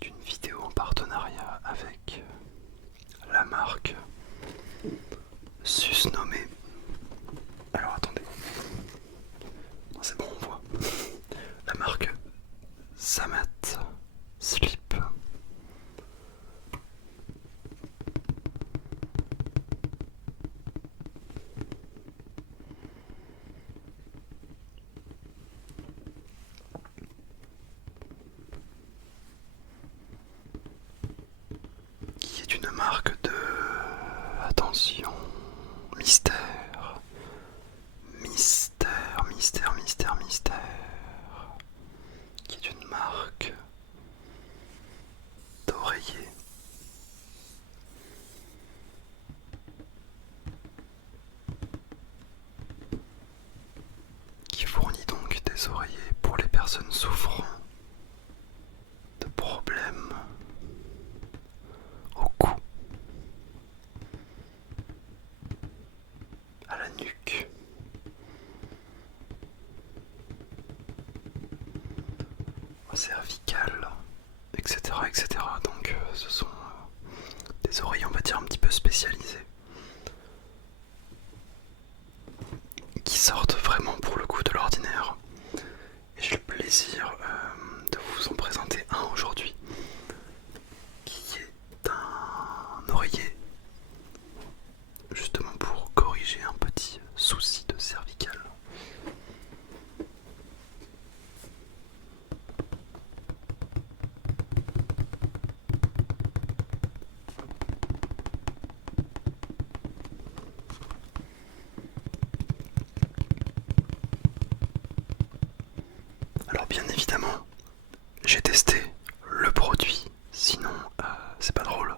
d'une vidéo en partenariat avec la marque susnommée. Alors attendez, non, c'est bon, on voit. La marque Samat Slip. Qui est une marque de, attention, mystère, mystère, mystère, mystère, mystère, qui est une marque d'oreiller. Qui fournit donc des oreillers pour les personnes souffrant de problèmes au cou, à la nuque, au cervical, etc. etc. Donc ce sont des oreillers, on va dire, un petit peu spécialisés, qui sortent vraiment pour le coup de l'ordinaire. Et j'ai le plaisir de vous en présenter un aujourd'hui, qui est un oreiller justement pour corriger un petit souci de cervical. Alors bien évidemment, j'ai testé le produit, sinon c'est pas drôle.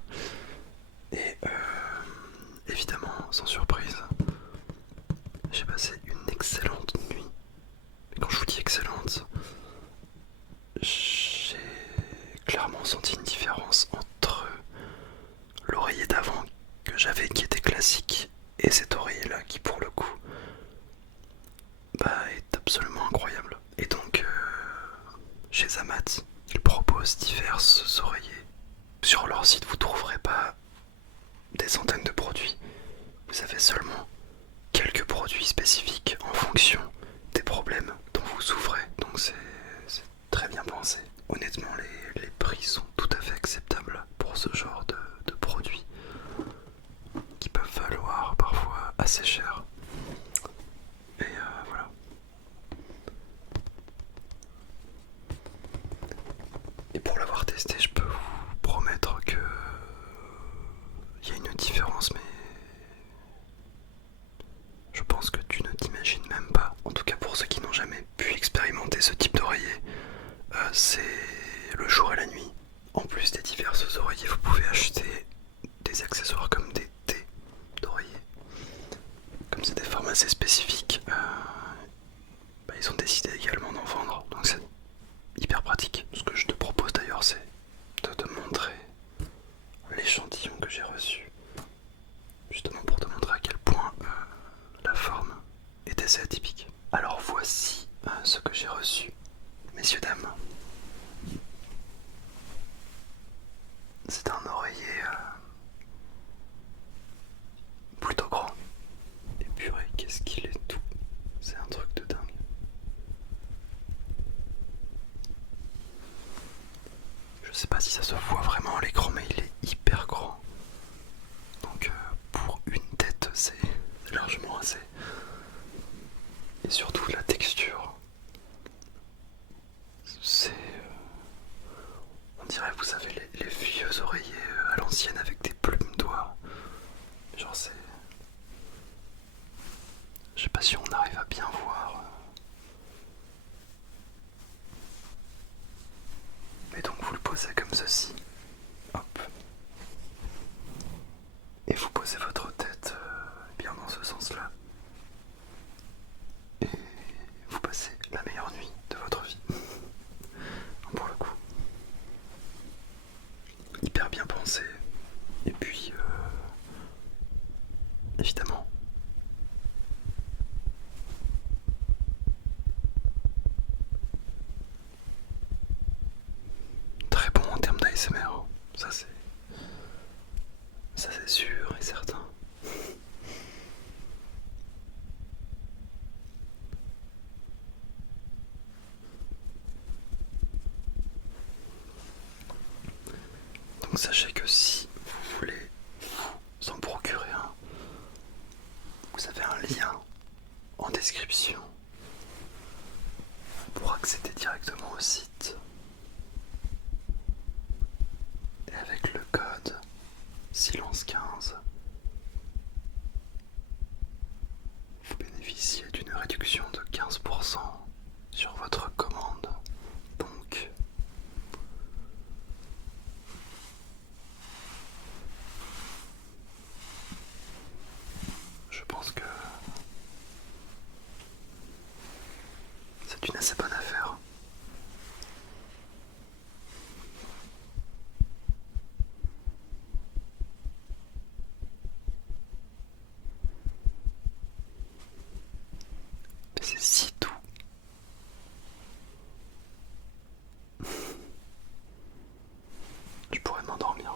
Et évidemment, sans surprise, j'ai passé une excellente nuit. Et quand je vous dis excellente, j'ai clairement senti une différence entre l'oreiller d'avant que j'avais, qui était classique, et cet oreiller là qui pour le coup est absolument incroyable. Et donc chez Zamat, ils proposent diverses oreillers. Sur leur site, vous trouverez pas des centaines de produits. Vous avez seulement quelques produits spécifiques en fonction des problèmes dont vous souffrez. Donc c'est très bien pensé. Honnêtement, les prix sont tout à fait acceptables pour ce genre de produits qui peuvent valoir parfois assez cher. Et voilà. Et pour l'avoir testé, je peux vous promettre que il y a une différence, mais je pense que tu ne t'imagines même pas. En tout cas pour ceux qui n'ont jamais pu expérimenter ce type d'oreiller, c'est le jour et la nuit. En plus des diverses oreillers, vous pouvez acheter des accessoires comme des thés d'oreiller. Comme c'est des formes assez spécifiques, ils ont décidé également d'en vendre. Donc c'est hyper pratique. Ce que je te propose d'ailleurs, c'est de te montrer l'échantillon que j'ai reçu, justement pour te montrer à quel point la forme est assez atypique. Alors voici ce que j'ai reçu, messieurs, dames. C'est un oreiller plutôt grand. Et purée, qu'est-ce qu'il est tout. C'est un truc de dingue. Je sais pas si ça se voit vraiment à l'écran, mais il est hyper grand. Donc pour une tête, c'est largement assez. Et surtout la texture. C'est... on dirait, vous savez, les vieux oreillers à l'ancienne avec des plumes d'oie. Genre c'est... je sais pas si on arrive à bien voir. Mais donc vous le posez comme ceci. Hop. Et vous posez votre tête bien dans ce sens-là. Et vous passez la meilleure nuit de votre vie. Pour le coup. Hyper bien pensé. Et puis, évidemment, très bon en termes d'ASMR. ASMR. Ça c'est sûr et certain. Donc sachez que si vous voulez vous en procurer un, vous avez un lien en description pour accéder directement au site. Et avec le code silence15, vous bénéficiez d'une réduction de 15% sur votre commande. Donc, je pense que c'est une assez bonne affaire. C'est si doux. Je pourrais m'endormir.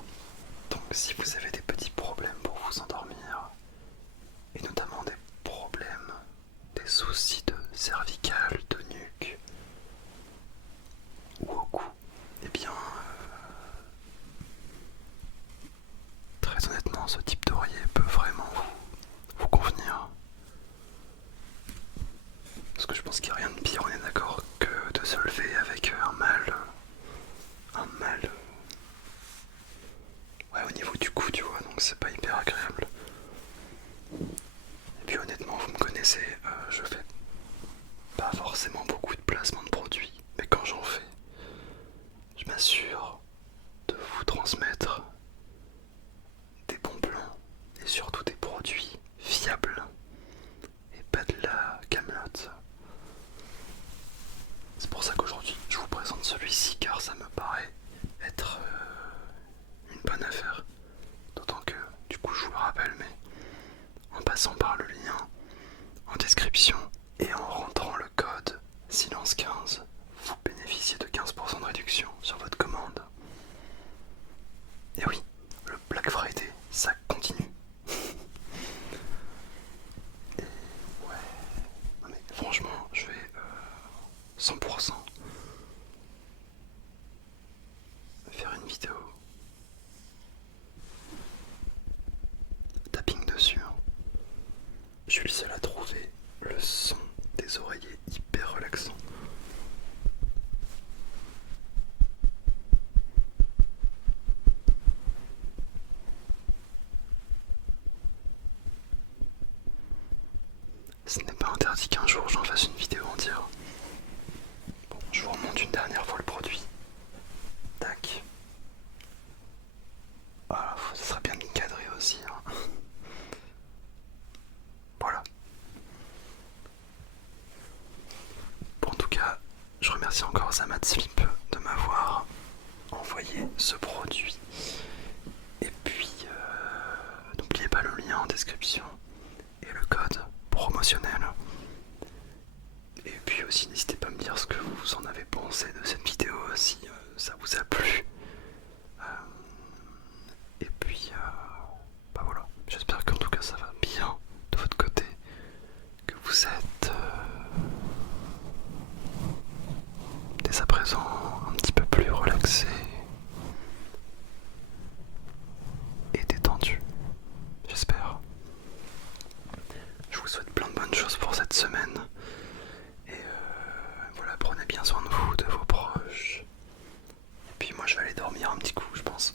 Donc si vous avez des petits problèmes pour vous endormir, et notamment des problèmes, des soucis de cervicale, de nuque ou au cou, eh bien très honnêtement ce type d'oreiller peut vraiment vous convenir. Parce que je pense qu'il n'y a rien de pire, on est d'accord, que de se lever avec un mal ouais, au niveau du cou, tu vois, donc c'est pas hyper agréable. Et puis honnêtement, vous me connaissez, je fais pas forcément beaucoup de placements de produits, mais quand j'en fais, je m'assure de vous transmettre des bons plans et surtout des produits fiables et pas de la camelote. C'est pour ça qu'aujourd'hui je vous présente celui-ci, car ça me paraît être une bonne affaire. D'autant que, du coup je vous le rappelle, mais en passant par le lien en description et en rentrant le code silence15, vous bénéficiez de 15% de réduction sur votre commande. Et oui, le Black Friday, ça continue. Et ouais, non mais franchement, je vais 100% faire une vidéo tapping dessus. Je suis le seul à trouver le son des oreillers hyper relaxant. Ce n'est pas interdit qu'un jour j'en fasse une vidéo entière. Bon, je vous remonte une dernière fois le produit. Tac. Voilà, ça serait bien de cadrer aussi. Hein. Voilà. Bon, en tout cas, je remercie encore Zamat Slip de m'avoir envoyé ce produit. Et puis, n'oubliez pas le lien en description et le code promotionnel. Et puis aussi, n'hésitez pas à me dire ce que vous en avez pensé de cette vidéo, si ça vous a plu. Et puis, bah voilà, j'espère qu'en tout cas ça va bien de votre côté, que vous êtes dès à présent un petit peu plus relaxé et détendu, j'espère. Je vous souhaite plein de bonnes choses pour cette semaine. Et voilà, prenez bien soin de vous, de vos proches. Et puis moi je vais aller dormir un petit coup, je pense.